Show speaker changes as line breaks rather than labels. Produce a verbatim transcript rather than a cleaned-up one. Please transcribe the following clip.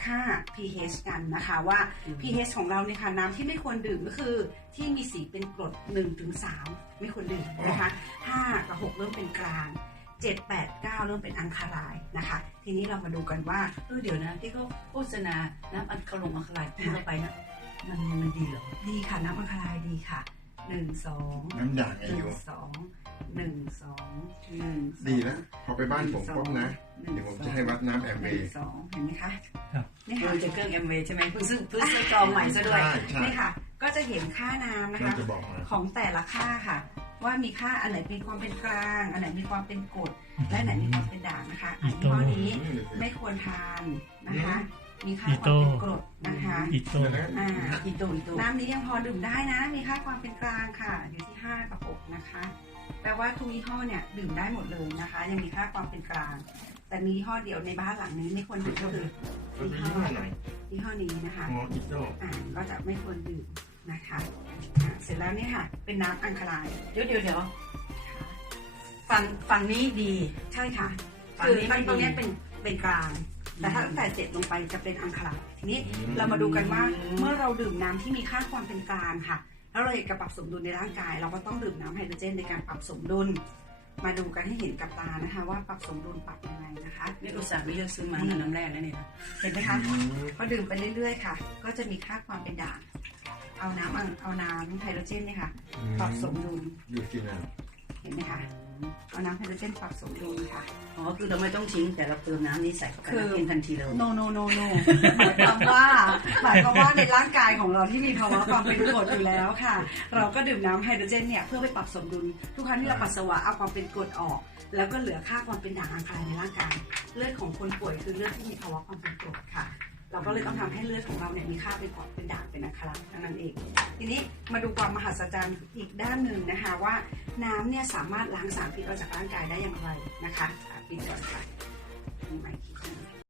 ค่า พี เอช กันนะคะว่า พี เอช ของเราเนี่ยค่ะน้ำที่ไม่ควรดื่มก็คือที่มีสีเป็นกรด หนึ่งถึงสาม ไม่ควรดื่มนะคะห้ากับหกเริ่มเป็นกลางเจ็ด แปด เก้าเริ่มเป็นอังคารายนะคะทีนี้เรามาดูกันว่า
เออเดี๋ยวนะที่เขาโฆษณาน้ำอัญคลงอังคารายกินเข้าไปนะมันมันดีเหรอ
ดีค่ะน้ำอังคารายดีค่ะหนึ่งสอง
น้ำด่างไง
หนึ่
อง ยู่
สองหนึ่งสองหนึ่ง
ดีแล้วพอไปบ้านผมป้องนะเดี๋ยวผมจะให้วัดน้ำแอมเวย์
สองเห็นไหมคะ
นี่ค่ะจะเครื่องแอมเวย์ใช่ไหมเพิ่งซื้อเพิ่งซื้อจอใหม่ซะด้วย
นี่ค่ะก็จะเห็นค่าน้ำนะคะของแต่ละค่าค่ะว่ามีค่าอันไหนมีความเป็นกลางอันไหนมีความเป็นกรดและอันไหนมีความเป็นด่างนะคะอันยี่ห้อนี้ไม่ควรทานนะคะมีค่าความเป็นกรดนะคะ
อิโต้
อ่า
อิโต้อิโต้
น้ำนี้ยังพอดื่มได้นะมีค่าความเป็นกลางค่ะอยู่ที่ห้ากับหกนะคะแปลว่าทุกยี่ห้อเนี่ยดื่มได้หมดเลยนะคะยังมีค่าความเป็นกลางแต่มียี่ห้อเดียวในบ้านหลังนี้ไม่ควรดื่มก็คือ
ยี่ห้อไหน
ยี่ห้อนี้นะคะ
อ๋ออิโต้
อ่าก็จะไม่ควรดื่มนะคะอ่าเสร็จแล้วเนี่ยค่ะเป็นน้ำอังคาราย
เดี๋ยวเดี๋ยวเดี๋ยวฝั่งฝั่งนี้ดี
ใช่ค่ะคือฝั่งตรงนี้เป็นเป็นกลางแต่ถ้าตั้งแต่เจ็ดลงไปจะเป็นอังคารายทีนี้เรามาดูกันว่าเมื่อเราดื่มน้ำที่มีค่าความเป็นกลางค่ะแล้วเราอยากจะปรับสมดุลในร่างกายเราก็ต้องดื่มน้ำไฮโดรเจนในการปรับสมดุลมาดูกันให้เห็นกับตานะคะว่าปรับสมดุลปรับยังไงนะคะ
นี่อุตส่าห์ไปเลือกซื้อมาน้ำแรกแล้วเนี่ย
เห็นไหมคะพอดื่มไปเรื่อยๆค่ะก็จะมีค่าความเป็นด่างเอาน้ำเอาน้ำไฮโดรเจนเนี่ยค่ะปรับสมดุล
อยู่ที่นั่น
เห็นไหมคะเอาน้ำไฮโดรเจนปรับสมดุลค่ะ
อ๋อคือเราไม่ต้องทิ้งแต่เราเติมน้ำนี้ใส่เข้าไปแล้วกินทันทีเลย
no no no no หมายความว่าหมายความว่าในร่างกายของเราที่มีภาวะความเป็นกรดอยู่แล้วค่ะเราก็ดื่มน้ำไฮโดรเจนเนี่ยเพื่อไปปรับสมดุลทุกครั้งที่เราปัสสาวะเอาความเป็นกรดออกแล้วก็เหลือค่าความเป็นด่างอังคารในร่างกายเลือดของคนป่วยคือเลือดที่มีภาวะความเป็นกรดค่ะเราก็เลยต้องทำให้เลือดของเราเนี่ยมีค่าเป็นกรดเป็นด่างเป็นอังคารเท่านั้นเองทีนี้มาดูความมหัศจรรย์อีกด้านหนึ่งนะคะว่าน้ำเนี่ยสามารถล้างสารพิษออกจากร่างกายได้อย่างไรนะคะปิดก่อนค่ะมีไมค์